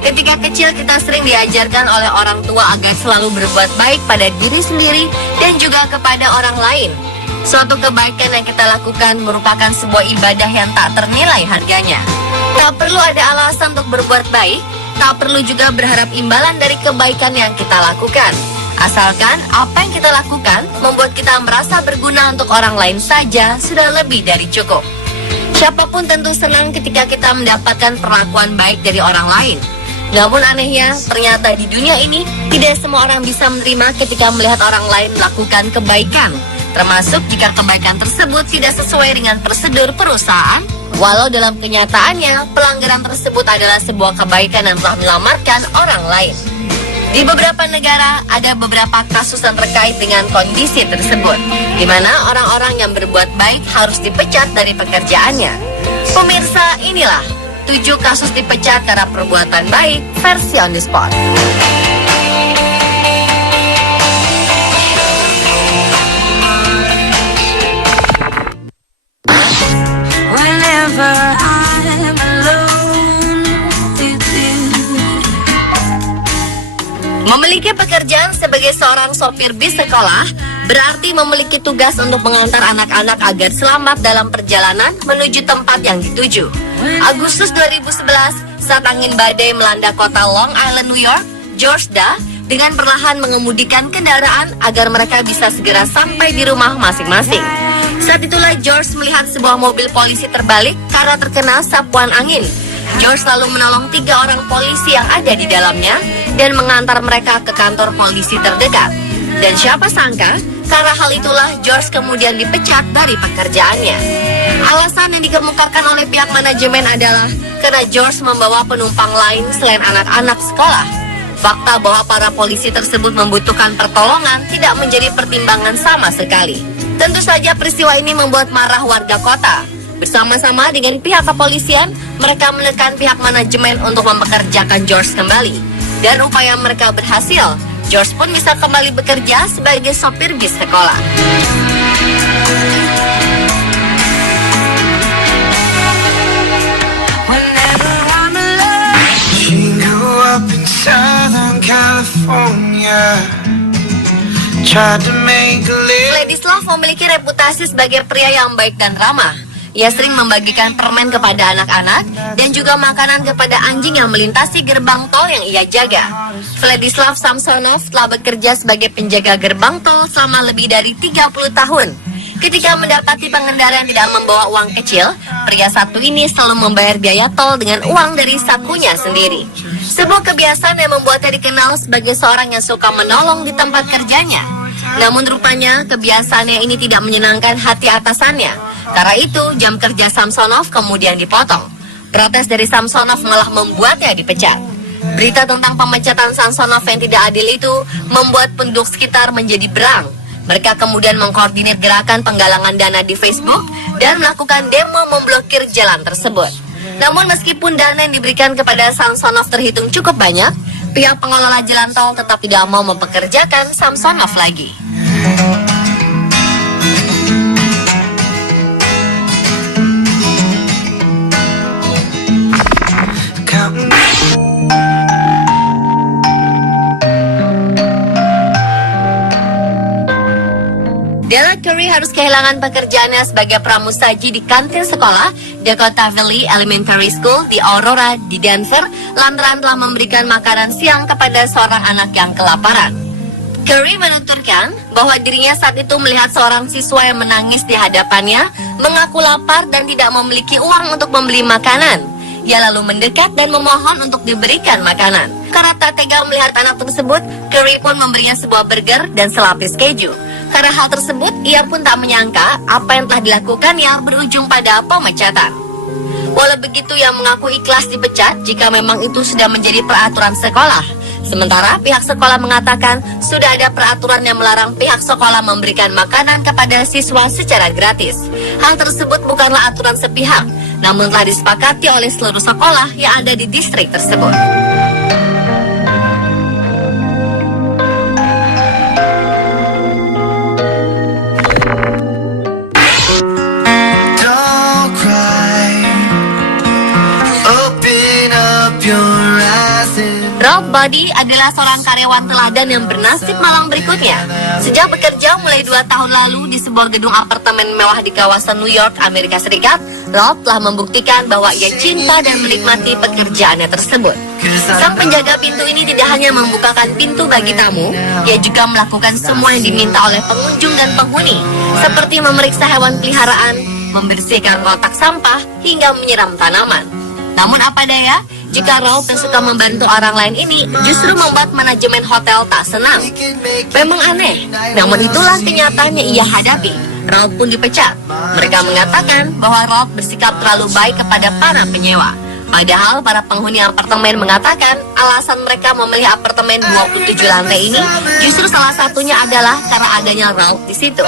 Ketika kecil kita sering diajarkan oleh orang tua agar selalu berbuat baik pada diri sendiri dan juga kepada orang lain. Suatu kebaikan yang kita lakukan merupakan sebuah ibadah yang tak ternilai harganya. Tak perlu ada alasan untuk berbuat baik, tak perlu juga berharap imbalan dari kebaikan yang kita lakukan. Asalkan apa yang kita lakukan membuat kita merasa berguna untuk orang lain saja sudah lebih dari cukup. Siapapun tentu senang ketika kita mendapatkan perlakuan baik dari orang lain. Namun anehnya, ternyata di dunia ini tidak semua orang bisa menerima ketika melihat orang lain melakukan kebaikan, termasuk jika kebaikan tersebut tidak sesuai dengan prosedur perusahaan. Walau dalam kenyataannya, pelanggaran tersebut adalah sebuah kebaikan yang telah menyelamatkan orang lain. Di beberapa negara, ada beberapa kasus yang terkait dengan kondisi tersebut, di mana orang-orang yang berbuat baik harus dipecat dari pekerjaannya. Pemirsa, inilah 7 kasus dipecat karena perbuatan baik versi on the spot. Memiliki pekerjaan sebagai seorang sopir bis sekolah berarti memiliki tugas untuk mengantar anak-anak agar selamat dalam perjalanan menuju tempat yang dituju. Agustus 2011, saat angin badai melanda kota Long Island, New York, George dengan perlahan mengemudikan kendaraan agar mereka bisa segera sampai di rumah masing-masing. Saat itulah George melihat sebuah mobil polisi terbalik karena terkena sapuan angin. George lalu menolong 3 orang polisi yang ada di dalamnya dan mengantar mereka ke kantor polisi terdekat. Dan siapa sangka, karena hal itulah George kemudian dipecat dari pekerjaannya. Alasan yang dikemukakan oleh pihak manajemen adalah karena George membawa penumpang lain selain anak-anak sekolah. Fakta bahwa para polisi tersebut membutuhkan pertolongan tidak menjadi pertimbangan sama sekali. Tentu saja peristiwa ini membuat marah warga kota. Bersama-sama dengan pihak kepolisian, mereka menekan pihak manajemen untuk mempekerjakan George kembali. Dan upaya mereka berhasil. George pun bisa kembali bekerja sebagai sopir bis sekolah. Vladislav memiliki reputasi sebagai pria yang baik dan ramah. Ia sering membagikan permen kepada anak-anak dan juga makanan kepada anjing yang melintasi gerbang tol yang ia jaga. Vladislav Samsonov telah bekerja sebagai penjaga gerbang tol selama lebih dari 30 tahun. Ketika mendapati pengendara yang tidak membawa uang kecil, pria satu ini selalu membayar biaya tol dengan uang dari sakunya sendiri. Sebuah kebiasaan yang membuatnya dikenal sebagai seorang yang suka menolong di tempat kerjanya. Namun rupanya kebiasaannya ini tidak menyenangkan hati atasannya. Karena itu jam kerja Samsonov kemudian dipotong. Protes dari Samsonov malah membuatnya dipecat. Berita tentang pemecatan Samsonov yang tidak adil itu membuat penduduk sekitar menjadi berang. Mereka kemudian mengkoordinir gerakan penggalangan dana di Facebook dan melakukan demo memblokir jalan tersebut. Namun meskipun dana yang diberikan kepada Samsonov terhitung cukup banyak, pihak pengelola jalan tol tetap tidak mau mempekerjakan Samsonov lagi. Della Curry harus kehilangan pekerjaannya sebagai pramusaji di kantin sekolah Dakota Valley Elementary School di Aurora, di Denver, lantaran telah memberikan makanan siang kepada seorang anak yang kelaparan. Curry menuturkan bahwa dirinya saat itu melihat seorang siswa yang menangis di hadapannya, mengaku lapar dan tidak memiliki uang untuk membeli makanan. Ia lalu mendekat dan memohon untuk diberikan makanan. Karena tak tega melihat anak tersebut, Curry pun memberinya sebuah burger dan selapis keju. Karena hal tersebut, ia pun tak menyangka apa yang telah dilakukannya berujung pada pemecatan. Walau begitu, ia mengaku ikhlas dipecat jika memang itu sudah menjadi peraturan sekolah. Sementara pihak sekolah mengatakan sudah ada peraturan yang melarang pihak sekolah memberikan makanan kepada siswa secara gratis. Hal tersebut bukanlah aturan sepihak, namun telah disepakati oleh seluruh sekolah yang ada di distrik tersebut. Don't cry, open up your eyes Buddy adalah seorang karyawan teladan yang bernasib malang berikutnya. Sejak bekerja mulai 2 tahun lalu di sebuah gedung apartemen mewah di kawasan New York, Amerika Serikat, Ralph telah membuktikan bahwa ia cinta dan menikmati pekerjaannya tersebut. Sang penjaga pintu ini tidak hanya membukakan pintu bagi tamu, ia juga melakukan semua yang diminta oleh pengunjung dan penghuni, seperti memeriksa hewan peliharaan, membersihkan kotak sampah, hingga menyiram tanaman. Namun apa daya, jika Ralph yang suka membantu orang lain ini justru membuat manajemen hotel tak senang. Memang aneh, namun itulah kenyataan yang ia hadapi. Ralph pun dipecat. Mereka mengatakan bahwa Ralph bersikap terlalu baik kepada para penyewa. Padahal para penghuni apartemen mengatakan alasan mereka memilih apartemen 27 lantai ini justru salah satunya adalah karena adanya Ralph di situ.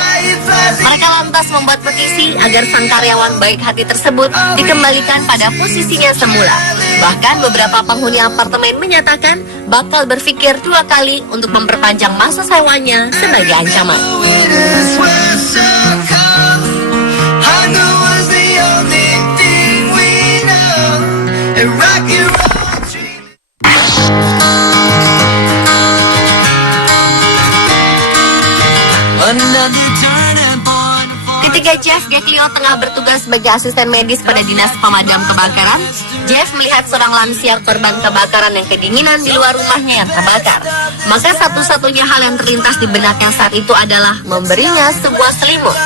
Mereka lantas membuat petisi agar sang karyawan baik hati tersebut dikembalikan pada posisinya semula. Bahkan beberapa penghuni apartemen menyatakan bakal berpikir 2 kali untuk memperpanjang masa sewanya sebagai ancaman. Ketika Jeff Gaglio tengah bertugas sebagai asisten medis pada dinas pemadam kebakaran, Jeff melihat seorang lansia korban kebakaran yang kedinginan di luar rumahnya yang terbakar. Maka satu-satunya hal yang terlintas di benaknya saat itu adalah memberinya sebuah selimut.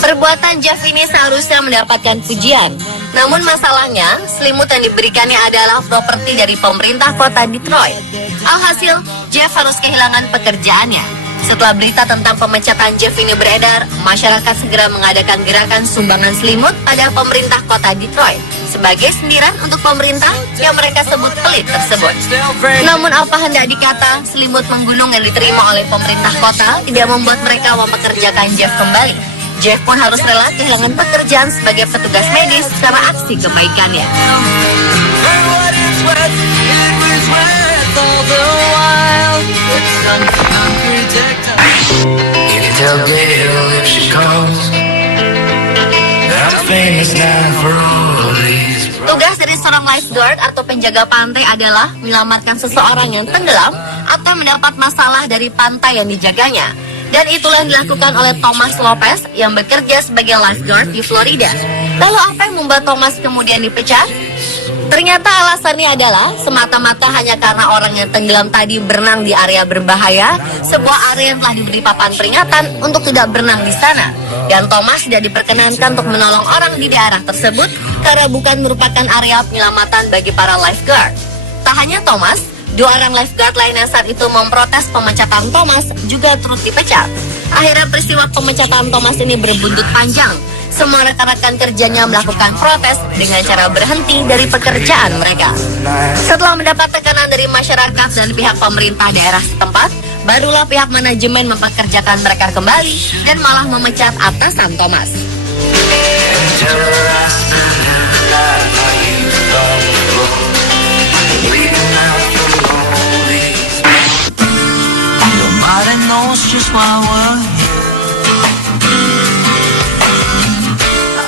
Perbuatan Jeff ini seharusnya mendapatkan pujian. Namun masalahnya, selimut yang diberikannya adalah properti dari pemerintah kota Detroit. Alhasil, Jeff harus kehilangan pekerjaannya. Setelah berita tentang pemecatan Jeff ini beredar, masyarakat segera mengadakan gerakan sumbangan selimut pada pemerintah kota Detroit sebagai sindiran untuk pemerintah yang mereka sebut pelit tersebut. Namun apa hendak dikata, selimut menggunung yang diterima oleh pemerintah kota tidak membuat mereka mempekerjakan Jeff kembali. Jeff pun harus rela kehilangan pekerjaan sebagai petugas medis karena aksi kebaikannya. Tugas dari seorang lifeguard atau penjaga pantai adalah menyelamatkan seseorang yang tenggelam atau mendapat masalah dari pantai yang dijaganya. Dan itulah yang dilakukan oleh Thomas Lopez yang bekerja sebagai lifeguard di Florida. Lalu apa yang membuat Thomas kemudian dipecat? Ternyata alasannya adalah semata-mata hanya karena orang yang tenggelam tadi berenang di area berbahaya, sebuah area yang telah diberi papan peringatan untuk tidak berenang di sana. Dan Thomas tidak diperkenankan untuk menolong orang di daerah tersebut karena bukan merupakan area penyelamatan bagi para lifeguard. Tak hanya Thomas, 2 orang lifeguard lainnya saat itu memprotes pemecatan Thomas juga turut dipecat. Akhirnya peristiwa pemecatan Thomas ini berbuntut panjang. Semua rekan-rekan kerjanya melakukan protes dengan cara berhenti dari pekerjaan mereka. Setelah mendapat tekanan dari masyarakat dan pihak pemerintah daerah setempat, barulah pihak manajemen mempekerjakan mereka kembali dan malah memecat atasan Thomas.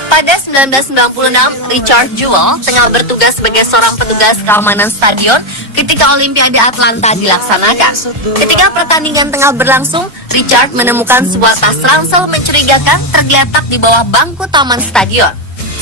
Pada 1996, Richard Jewell tengah bertugas sebagai seorang petugas keamanan stadion ketika Olimpiade Atlanta dilaksanakan. Ketika pertandingan tengah berlangsung, Richard menemukan sebuah tas ransel mencurigakan tergeletak di bawah bangku taman stadion.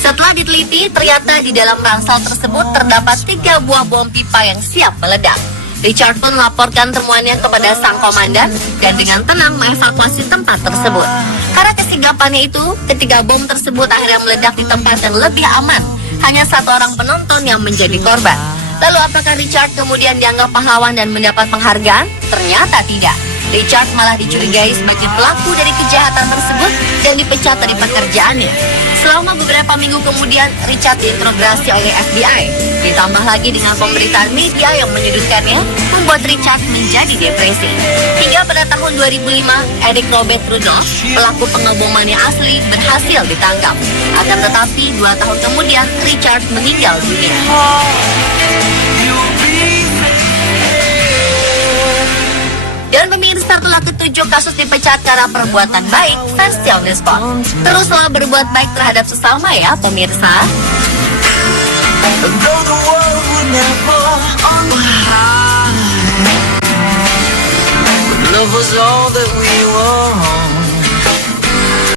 Setelah diteliti, ternyata di dalam ransel tersebut terdapat 3 buah bom pipa yang siap meledak. Richard pun melaporkan temuannya kepada sang komandan dan dengan tenang mengevakuasi tempat tersebut. Karena kesigapannya itu, ketiga bom tersebut akhirnya meledak di tempat yang lebih aman. Hanya 1 orang penonton yang menjadi korban. Lalu apakah Richard kemudian dianggap pahlawan dan mendapat penghargaan? Ternyata tidak. Richard malah dicurigai sebagai pelaku dari kejahatan tersebut dan dipecat dari pekerjaannya. Selama beberapa minggu kemudian, Richard diinterogasi oleh FBI. Ditambah lagi dengan pemberitaan media yang menyudutkannya, membuat Richard menjadi depresi. Hingga pada tahun 2005, Eric Robert Rudolph, pelaku pengeboman yang asli, berhasil ditangkap. Akan tetapi, 2 tahun kemudian, Richard meninggal dunia. Dan pemirsa, itulah ke-7 kasus dipecat karena perbuatan baik versi on the spot. Teruslah berbuat baik terhadap sesama ya pemirsa. Love was all that we were